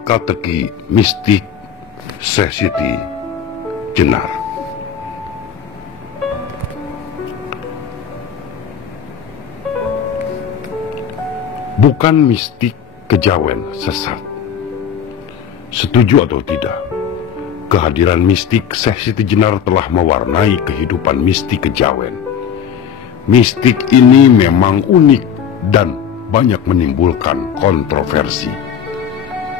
teka-teki mistik Syekh Siti Jenar. Bukan mistik kejawen sesat. Setuju atau tidak, kehadiran mistik Syekh Siti Jenar telah mewarnai kehidupan mistik kejawen. Mistik ini memang unik dan banyak menimbulkan kontroversi.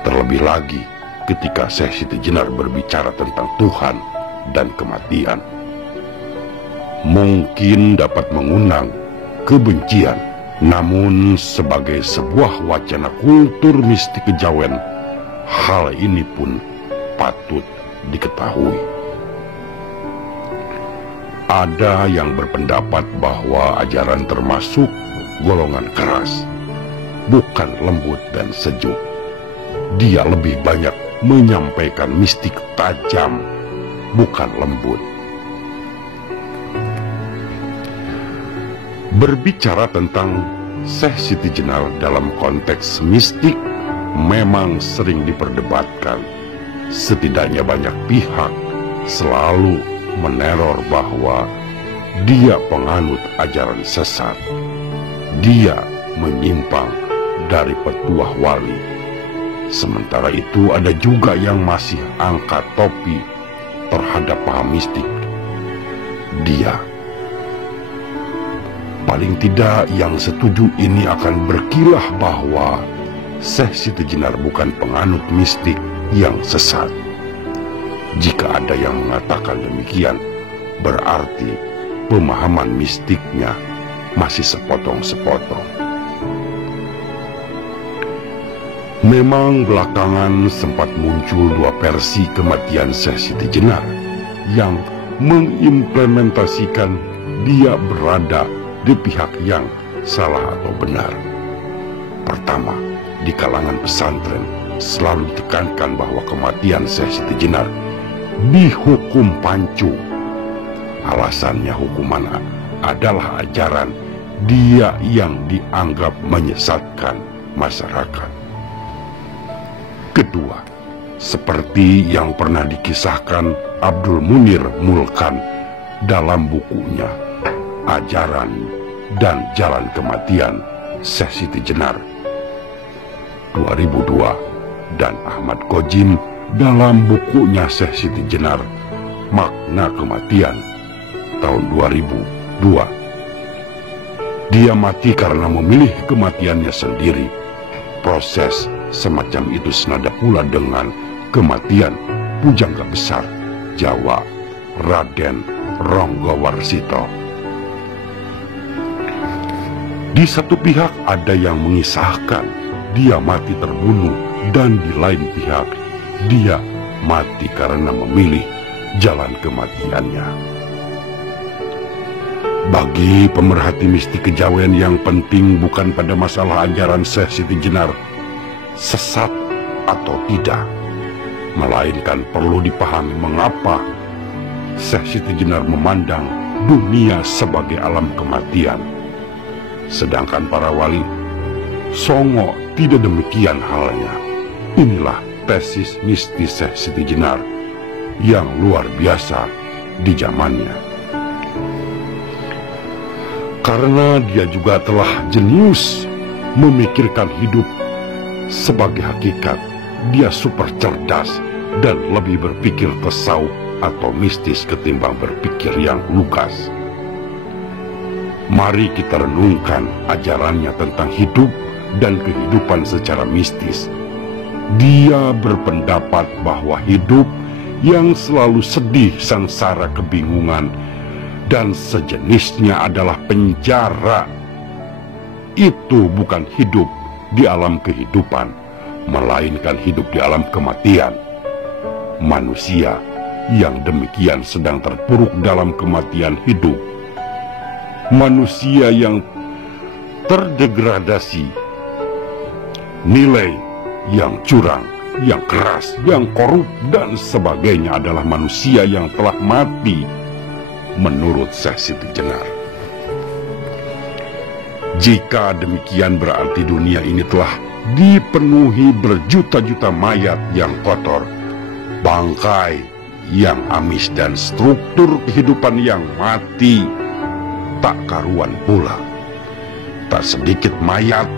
Terlebih lagi ketika Syekh Siti Jenar berbicara tentang Tuhan dan kematian. Mungkin dapat mengundang kebencian, namun sebagai sebuah wacana kultur mistik kejawen, hal ini pun patut diketahui. Ada yang berpendapat bahwa ajaran termasuk golongan keras, bukan lembut dan sejuk. Dia lebih banyak menyampaikan mistik tajam, bukan lembut. Berbicara tentang Syekh Siti Jenar dalam konteks mistik memang sering diperdebatkan. Setidaknya banyak pihak selalu meneror bahwa dia penganut ajaran sesat. Dia menyimpang dari petuah wali. Sementara itu ada juga yang masih angkat topi terhadap paham mistik dia. Paling tidak yang setuju ini akan berkilah bahwa Syekh Siti Jenar bukan penganut mistik yang sesat. Jika ada yang mengatakan demikian, berarti pemahaman mistiknya masih sepotong-sepotong. Memang belakangan sempat muncul dua versi kematian Syekh Siti Jenar yang mengimplementasikan dia berada di pihak yang salah atau benar. Pertama, di kalangan pesantren selalu ditekankan bahwa kematian Syekh Siti Jenar dihukum pancu. Alasannya hukuman adalah ajaran dia yang dianggap menyesatkan masyarakat. Kedua, seperti yang pernah dikisahkan Abdul Munir Mulkan dalam bukunya Ajaran dan Jalan Kematian Syekh Siti Jenar 2002 dan Ahmad Kojin dalam bukunya Syekh Siti Jenar Makna Kematian tahun 2002. Dia mati karena memilih kematiannya sendiri. Proses semacam itu senada pula dengan kematian pujangga besar Jawa Raden Ronggowarsito. Di satu pihak ada yang mengisahkan dia mati terbunuh, dan di lain pihak dia mati karena memilih jalan kematiannya. Bagi pemerhati mistik kejawen, yang penting bukan pada masalah ajaran Syekh Siti Jenar sesat atau tidak, melainkan perlu dipahami mengapa Syekh Siti Jenar memandang dunia sebagai alam kematian. Sedangkan para wali Songo tidak demikian halnya. Inilah tesis mistis Syekh Siti Jenar yang luar biasa di zamannya. Karena dia juga telah jenius memikirkan hidup sebagai hakikat, dia super cerdas dan lebih berpikir tasawuf atau mistis ketimbang berpikir yang lugas. Mari kita renungkan ajarannya tentang hidup dan kehidupan secara mistis. Dia berpendapat bahwa hidup yang selalu sedih, sengsara, kebingungan, dan sejenisnya adalah penjara. Itu bukan hidup di alam kehidupan, melainkan hidup di alam kematian. Manusia yang demikian sedang terpuruk dalam kematian hidup. Manusia yang terdegradasi, nilai yang curang, yang keras, yang korup, dan sebagainya adalah manusia yang telah mati menurut Syekh Siti Jenar. Jika demikian berarti dunia ini telah dipenuhi berjuta-juta mayat yang kotor, bangkai yang amis, dan struktur kehidupan yang mati tak karuan pula. Tak sedikit mayat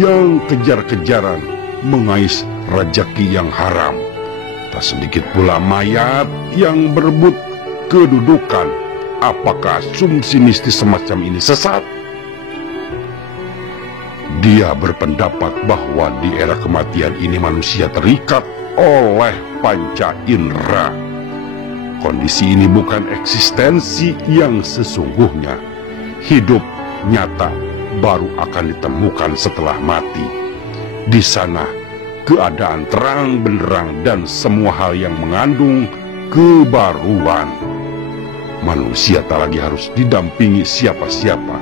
yang kejar-kejaran mengais rejeki yang haram. Tak sedikit pula mayat yang berebut kedudukan. Apakah asumsi mistis semacam ini sesat? Dia berpendapat bahwa di era kematian ini manusia terikat oleh panca indera. Kondisi ini bukan eksistensi yang sesungguhnya. Hidup nyata baru akan ditemukan setelah mati. Di sana keadaan terang benderang dan semua hal yang mengandung kebaruan. Manusia tak lagi harus didampingi siapa-siapa.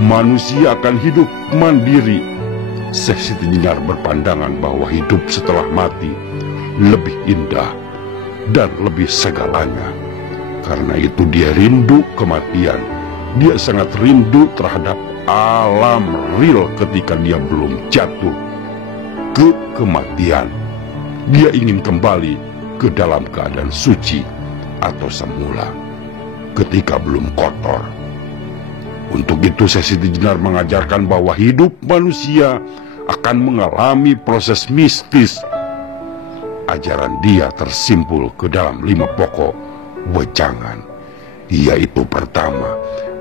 Manusia akan hidup mandiri. Syekh Siti Jenar berpandangan bahwa hidup setelah mati lebih indah dan lebih segalanya. Karena itu dia rindu kematian. Dia sangat rindu terhadap alam real ketika dia belum jatuh ke kematian. Dia ingin kembali ke dalam keadaan suci atau semula ketika belum kotor. Untuk itu Syekh Siti Jenar mengajarkan bahwa hidup manusia akan mengalami proses mistis. Ajaran dia tersimpul ke dalam 5 pokok wejangan, yaitu pertama,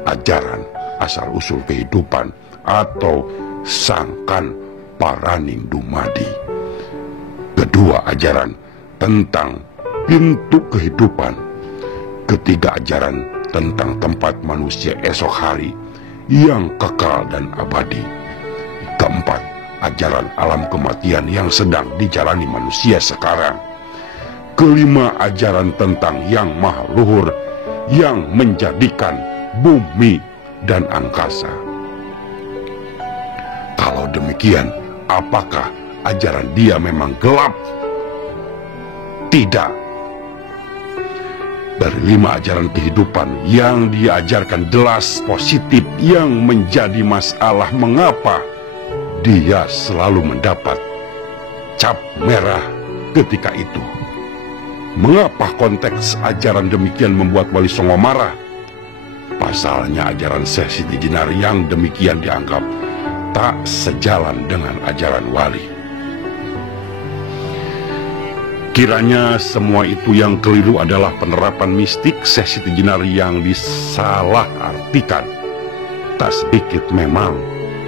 ajaran asal-usul kehidupan atau Sangkan Paraning Dumadi. Kedua, ajaran tentang pintu kehidupan. Ketiga, ajaran tentang tempat manusia esok hari yang kekal dan abadi. Keempat, ajaran alam kematian yang sedang dijalani manusia sekarang. Kelima, ajaran tentang yang maha luhur yang menjadikan bumi dan angkasa. Kalau demikian, apakah ajaran dia memang gelap? Tidak. Dari 5 ajaran kehidupan yang diajarkan jelas positif, yang menjadi masalah mengapa dia selalu mendapat cap merah ketika itu. Mengapa konteks ajaran demikian membuat Wali Songo marah? Pasalnya ajaran Syekh Siti Jenar yang demikian dianggap tak sejalan dengan ajaran Wali. Kiranya semua itu yang keliru adalah penerapan mistik Syekh Siti Jenar yang disalahartikan. Tak sedikit memang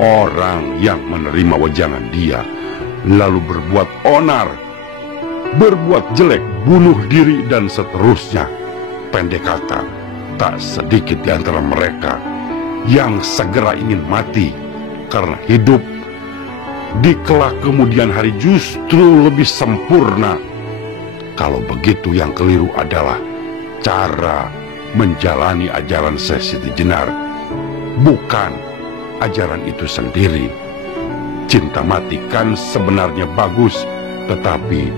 orang yang menerima wejangan dia lalu berbuat onar, berbuat jelek, bunuh diri, dan seterusnya. Pendek kata, tak sedikit di antara mereka yang segera ingin mati karena hidup di kelak kemudian hari justru lebih sempurna. Kalau begitu, yang keliru adalah cara menjalani ajaran Syekh Siti Jenar, bukan ajaran itu sendiri. Cinta mati kan sebenarnya bagus, tetapi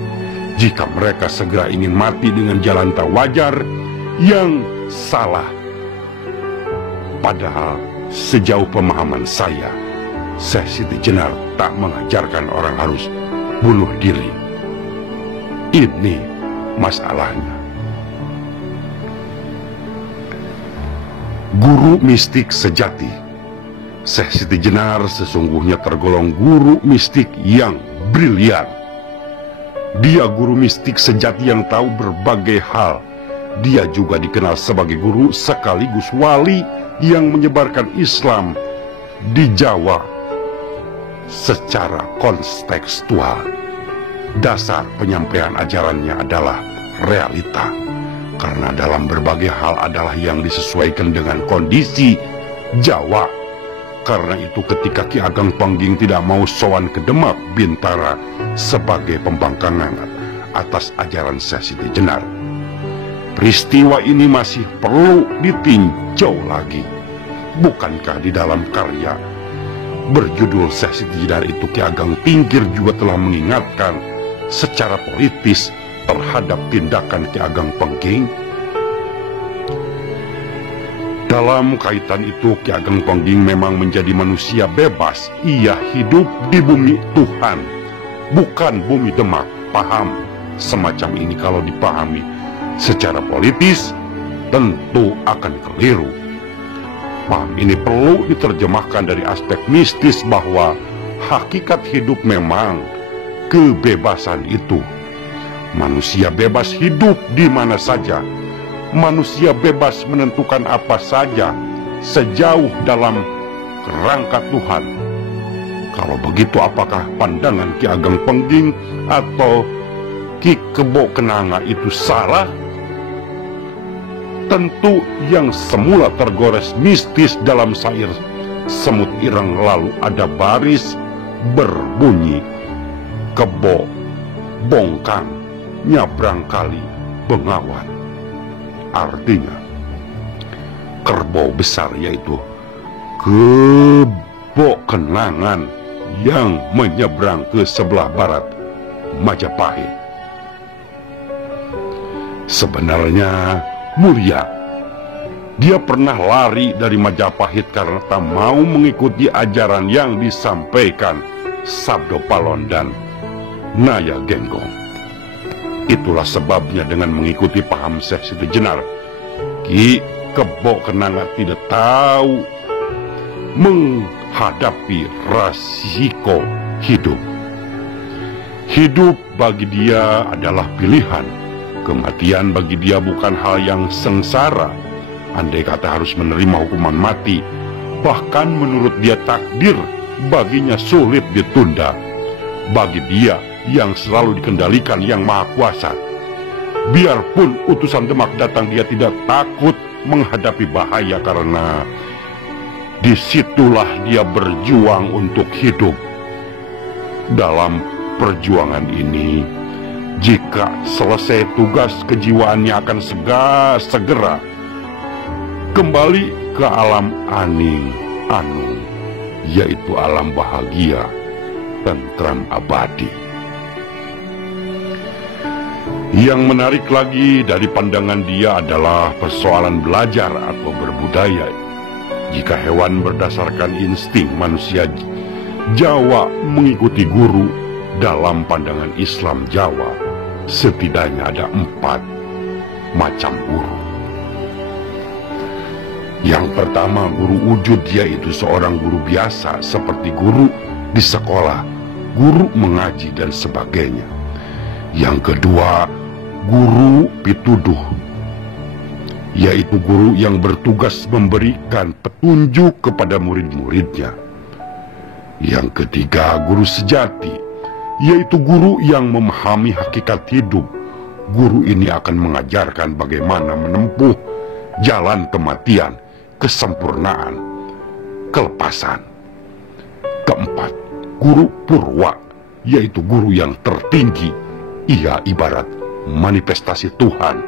jika mereka segera ingin mati dengan jalan tak wajar, yang salah. Padahal sejauh pemahaman saya, Syekh Siti Jenar tak mengajarkan orang harus bunuh diri. Ini masalahnya. Guru mistik sejati. Syekh Siti Jenar sesungguhnya tergolong guru mistik yang brilian. Dia guru mistik sejati yang tahu berbagai hal. Dia juga dikenal sebagai guru sekaligus wali yang menyebarkan Islam di Jawa secara kontekstual. Dasar penyampaian ajarannya adalah realita, karena dalam berbagai hal adalah yang disesuaikan dengan kondisi Jawa. Karena itu ketika Ki Ageng Pengging tidak mau sowan ke Demak Bintara sebagai pembangkangan atas ajaran Syekh Siti Jenar, peristiwa ini masih perlu ditinjau lagi. Bukankah di dalam karya berjudul Syekh Siti Jenar itu Ki Ageng Pinggir juga telah mengingatkan secara politis terhadap tindakan Ki Ageng Pengging? Dalam kaitan itu, Ki Ageng Pongging memang menjadi manusia bebas. Ia hidup di bumi Tuhan, bukan bumi Demak. Paham? Semacam ini kalau dipahami secara politis tentu akan keliru. Paham ini perlu diterjemahkan dari aspek mistis bahwa hakikat hidup memang kebebasan itu. Manusia bebas hidup di mana saja. Manusia bebas menentukan apa saja sejauh dalam kerangka Tuhan. Kalau begitu, apakah pandangan Ki Ageng Pongging atau Ki Kebo Kenanga itu salah? Tentu yang semula tergores mistis dalam syair Semut Ireng lalu ada baris berbunyi, kebo bongkang nyabrang kali Bengawan. Artinya kerbau besar, yaitu Kebo Kenangan yang menyeberang ke sebelah barat Majapahit. Sebenarnya mulia, dia pernah lari dari Majapahit karena tak mau mengikuti ajaran yang disampaikan Sabdo Palon dan Naya Genggong. Itulah sebabnya dengan mengikuti paham Syekh Siti Jenar, Ki Kebo Kenanga tidak tahu menghadapi resiko hidup. Hidup bagi dia adalah pilihan. Kematian bagi dia bukan hal yang sengsara. Andai kata harus menerima hukuman mati, bahkan menurut dia takdir baginya sulit ditunda. Bagi dia yang selalu dikendalikan Yang Maha Kuasa, biarpun utusan Demak datang, dia tidak takut menghadapi bahaya karena disitulah dia berjuang untuk hidup. Dalam perjuangan ini, jika selesai tugas, kejiwaannya akan segera kembali ke alam aning anung, yaitu alam bahagia, tentram abadi. Yang menarik lagi dari pandangan dia adalah persoalan belajar atau berbudaya. Jika hewan berdasarkan insting, manusia Jawa mengikuti guru. Dalam pandangan Islam Jawa, setidaknya ada 4 macam guru. Yang pertama, guru wujud, yaitu seorang guru biasa seperti guru di sekolah, guru mengaji dan sebagainya. Yang kedua, guru pituduh, yaitu guru yang bertugas memberikan petunjuk kepada murid-muridnya. Yang ketiga, guru sejati, yaitu guru yang memahami hakikat hidup. Guru ini akan mengajarkan bagaimana menempuh jalan kematian, kesempurnaan, kelepasan. Keempat, guru purwa, yaitu guru yang tertinggi. Ia ibarat manifestasi Tuhan.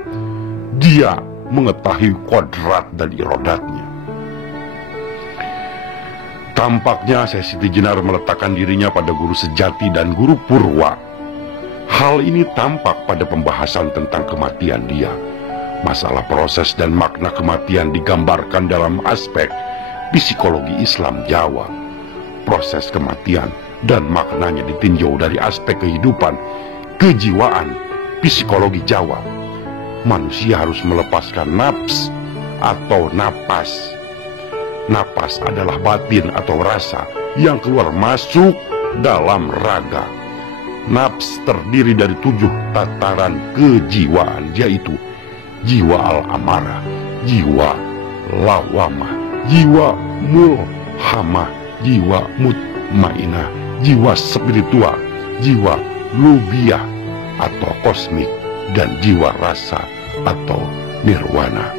Dia mengetahui kodrat dan irodatnya. Tampaknya Syekh Siti Jenar meletakkan dirinya pada guru sejati dan guru purwa. Hal ini tampak pada pembahasan tentang kematian dia. Masalah proses dan makna kematian digambarkan dalam aspek psikologi Islam Jawa. Proses kematian dan maknanya ditinjau dari aspek kehidupan, kejiwaan, psikologi Jawa. Manusia harus melepaskan nafs atau napas. Napas adalah batin atau rasa yang keluar masuk dalam raga. Nafs terdiri dari 7 tataran kejiwaan, yaitu jiwa al-amarah, jiwa lawamah, jiwa mulhamah, jiwa mutmainah, jiwa spiritual, jiwa lubiah atau kosmik, dan jiwa rasa atau nirwana.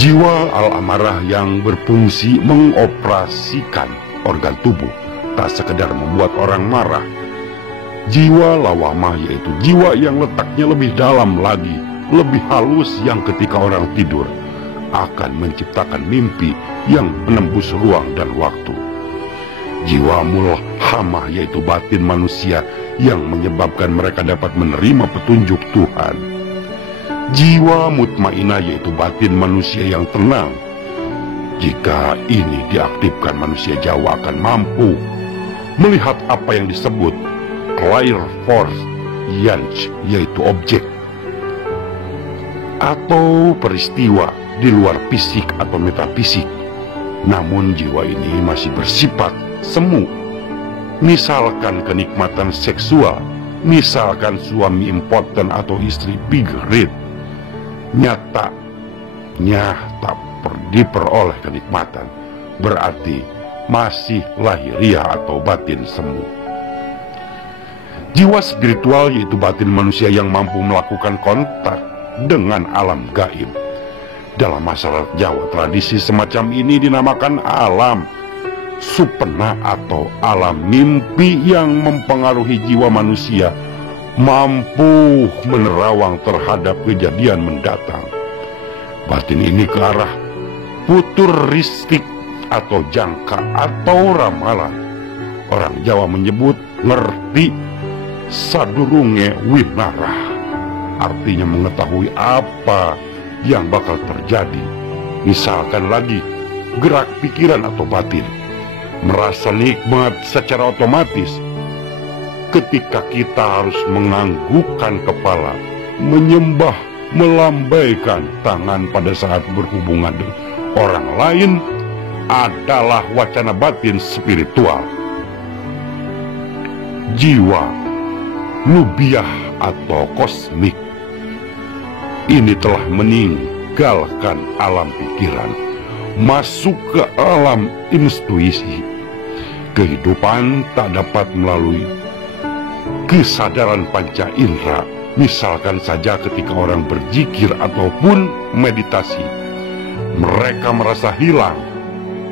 Jiwa al-amarah yang berfungsi mengoperasikan organ tubuh, tak sekedar membuat orang marah. Jiwa lawamah yaitu jiwa yang letaknya lebih dalam lagi, lebih halus, yang ketika orang tidur akan menciptakan mimpi yang menembus ruang dan waktu. Jiwa mulhamah yaitu batin manusia yang menyebabkan mereka dapat menerima petunjuk Tuhan. Jiwa mutmainah yaitu batin manusia yang tenang. Jika ini diaktifkan, manusia Jawa akan mampu melihat apa yang disebut clairvoyance, yaitu objek atau peristiwa di luar fisik atau metafisik. Namun jiwa ini masih bersifat semu. Misalkan kenikmatan seksual, misalkan suami impoten atau istri pigrit, nyatanya tak diperoleh kenikmatan, berarti masih lahiriah atau batin semu. Jiwa spiritual yaitu batin manusia yang mampu melakukan kontak dengan alam gaib. Dalam masyarakat Jawa, tradisi semacam ini dinamakan alam supena atau alam mimpi yang mempengaruhi jiwa manusia, mampu menerawang terhadap kejadian mendatang. Batin ini ke arah futuristik atau jangka atau ramalan. Orang Jawa menyebut ngerti sadurunge winarah, artinya mengetahui apa yang bakal terjadi. Misalkan lagi gerak pikiran atau batin, merasa nikmat secara otomatis ketika kita harus menganggukkan kepala, menyembah, melambaikan tangan pada saat berhubungan dengan orang lain adalah wacana batin spiritual. Jiwa nubiah atau kosmik ini telah meninggalkan alam pikiran, masuk ke alam intuisi. Kehidupan tak dapat melalui kesadaran panca indera. Misalkan saja ketika orang berzikir ataupun meditasi, mereka merasa hilang.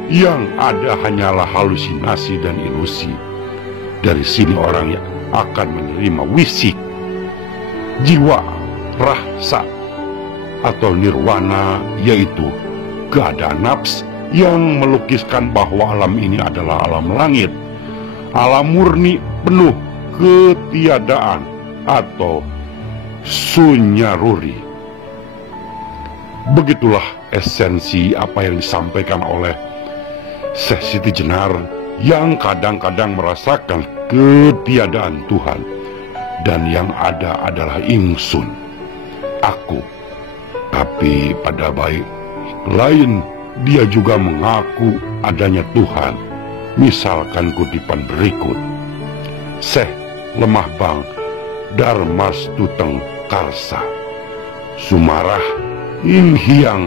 Yang ada hanyalah halusinasi dan ilusi. Dari sini orang yang akan menerima wisik. Jiwa rasa atau nirwana, yaitu keadaan nafs yang melukiskan bahwa alam ini adalah alam langit, alam murni penuh ketiadaan atau sunyaruri. Begitulah esensi apa yang disampaikan oleh Syekh Siti Jenar yang kadang-kadang merasakan ketiadaan Tuhan, dan yang ada adalah ingsun, aku. Tapi pada baik lain dia juga mengaku adanya Tuhan. Misalkan kutipan berikut, Syekh Lemah Bang Darmastuteng Karsa Sumarah In Hyang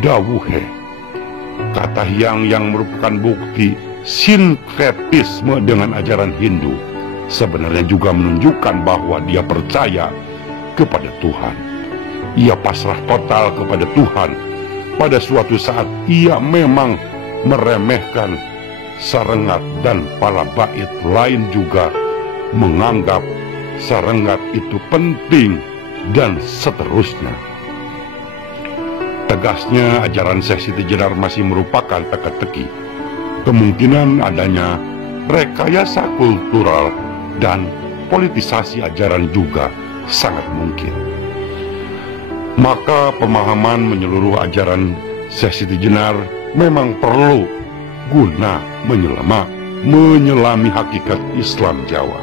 Dawuhe. Kata Hyang yang merupakan bukti sinkretisme dengan ajaran Hindu sebenarnya juga menunjukkan bahwa dia percaya kepada Tuhan. Ia pasrah total kepada Tuhan. Pada suatu saat ia memang meremehkan Sarengat, dan para bait lain juga menganggap Sarengat itu penting, dan seterusnya. Tegasnya ajaran Syekh Siti Jenar masih merupakan teka-teki. Kemungkinan adanya rekayasa kultural dan politisasi ajaran juga sangat mungkin. Maka pemahaman menyeluruh ajaran Syekh Siti Jenar memang perlu guna menyelami hakikat Islam Jawa.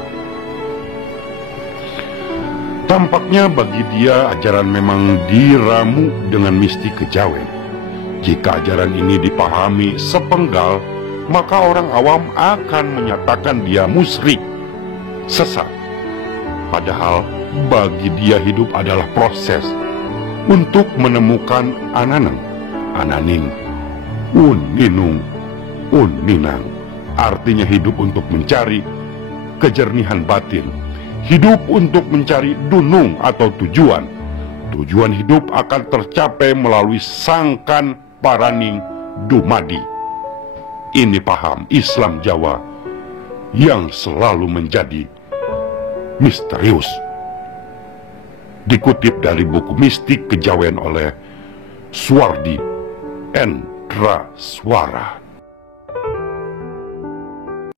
Tampaknya bagi dia ajaran memang diramu dengan mistik kejawen. Jika ajaran ini dipahami sepenggal, maka orang awam akan menyatakan dia musyrik, sesat. Padahal bagi dia hidup adalah proses untuk menemukan ananing, uninung, uninang. Artinya hidup untuk mencari kejernihan batin, hidup untuk mencari dunung atau tujuan. Tujuan hidup akan tercapai melalui sangkan paraning dumadi. Ini paham Islam Jawa yang selalu menjadi misterius. Dikutip dari buku Mistik Kejawen oleh Swardi Endraswara.